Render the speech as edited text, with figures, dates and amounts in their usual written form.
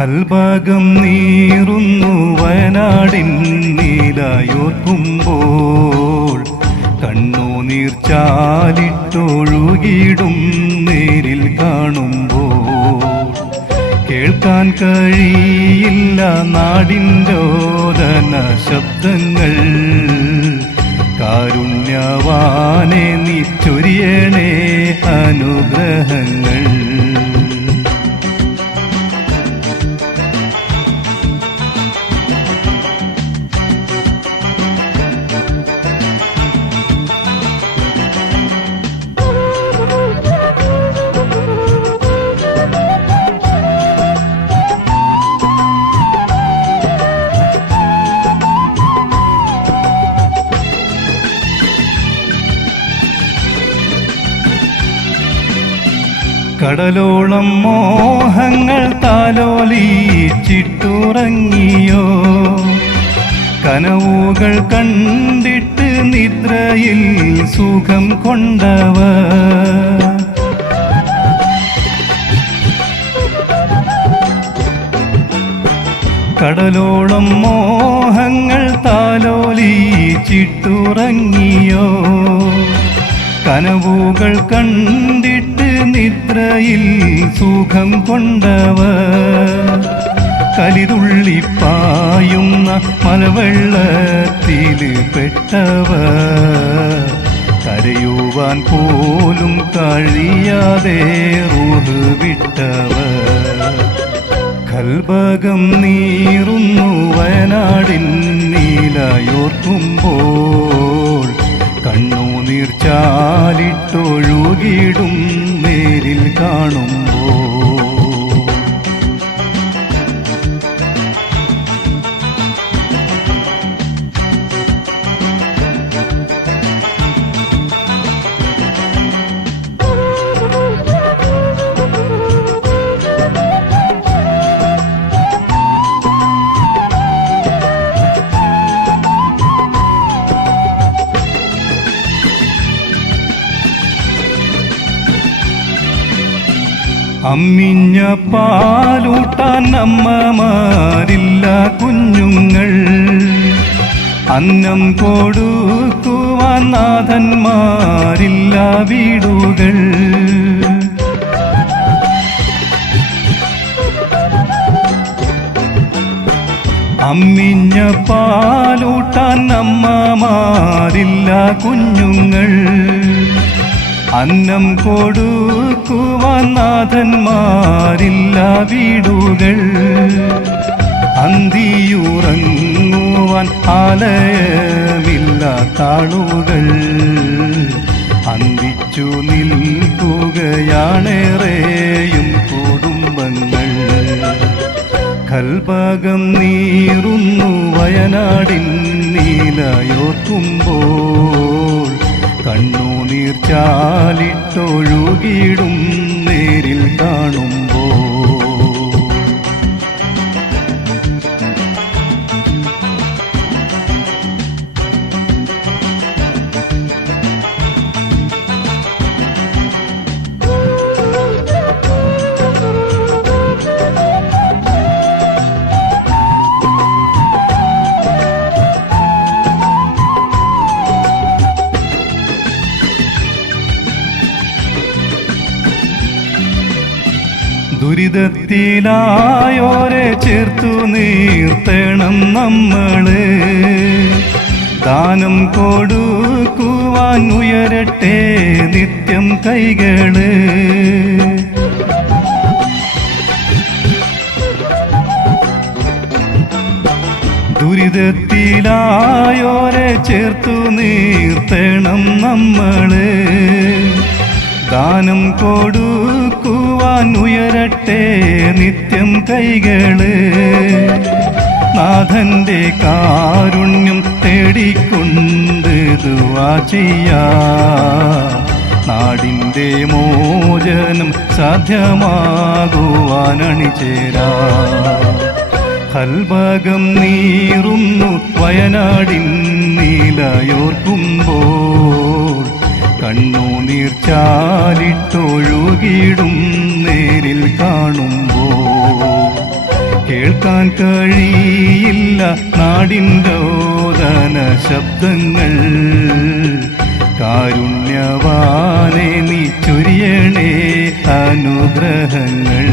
കൽഭാഗം നീറുന്നു വയനാടിൻ നീലായോർക്കുമ്പോൾ കണ്ണുനീർ ചാലിട്ടൊഴുകിടും നേരിൽ കാണുമ്പോൾ കേൾക്കാൻ കഴിയില്ല നാടിൻ്റെ ഓദന ശബ്ദങ്ങൾ. കാരുണ്യവാനെ നീ ചൊരിയണേ അനുഗ്രഹങ്ങൾ. കടലോളം മോഹങ്ങൾ താലോലിച്ചിട്ടുറങ്ങിയോ, കനവുകൾ കണ്ടിട്ട് നിദ്രയിൽ സുഖം കൊണ്ടവർ. കടലോളം മോഹങ്ങൾ താലോലിച്ചിട്ടുറങ്ങിയോ, കനവുകൾ കണ്ടിട്ട് നിദ്രയിൽ സുഖം കൊണ്ടവർ. കലിതുള്ളിപ്പായുന്ന മലവെള്ളത്തിൽ പെട്ടവർ. കരയുവാൻ പോലും കഴിയാതെ റൂഹ് വിട്ടവർ. കൽഭാഗം നീറുന്നു വയനാടിൻ നീലായോർക്കുമ്പോൾ കണ്ണുനീർ ചാലിട്ടൊഴുകിടും നേരിൽ കാണുമ്പോൾ. അമ്മിഞ്ഞ പാലൂട്ടാൻ അമ്മമാരില്ല കുഞ്ഞുങ്ങൾ, അന്നം കൊടുക്കുവാൻ നാഥന്മാരില്ല വീടുകൾ. അമ്മിഞ്ഞ പാലൂട്ടാൻ അമ്മമാരില്ല കുഞ്ഞുങ്ങൾ, അന്നം കൊടുക്കുവാൻ നാഥന്മാരില്ല വീടുകൾ. അന്തിയുറങ്ങുവാൻ ആലയമില്ല താളുകൾ. അന്തിച്ചു നിൽക്കുകയാണേറെയും കുടുംബങ്ങൾ. കൽഭാഗം നീറുന്നു വയനാടിൻ നീലായോർക്കുമ്പോൾ കണ്ണുനീർ ചാലിട്ടൊഴുകിടും നേരിൽ കാണുമ്പോൾ. ദുരിതത്തിലായോരെ ചേർത്തു നിർത്തണം നമ്മള്. ദാനം കൊടുക്കുവാൻ ഉയരട്ടെ നിത്യം കൈകള്. ദുരിതത്തിലായോരെ ചേർത്തു നിർത്തണം നമ്മള്. ദാനം കൊടുക്കുവാൻ ഉയരട്ടെ നിത്യം കൈകള്. നാഥന്റെ കാരുണ്യം തേടിക്കൊണ്ട് ദുആ ചെയ്യാം. നാടിൻ്റെ മോചനം സാധ്യമാകുവാൻ അണിചേരാം. കൽഭാഗം നീറുന്നു വയനാടിൻ നീലായോർക്കുമ്പോൾ കണ്ണുനീർ ചാലിട്ടൊഴുകിടും നേരിൽ കാണുമ്പോൾ. കേൾക്കാൻ കഴിയില്ല നാടിൻ്റെ ഓദന ശബ്ദങ്ങൾ. കാരുണ്യവാനെ നീ ചൊരിയണേ അനുഗ്രഹങ്ങൾ.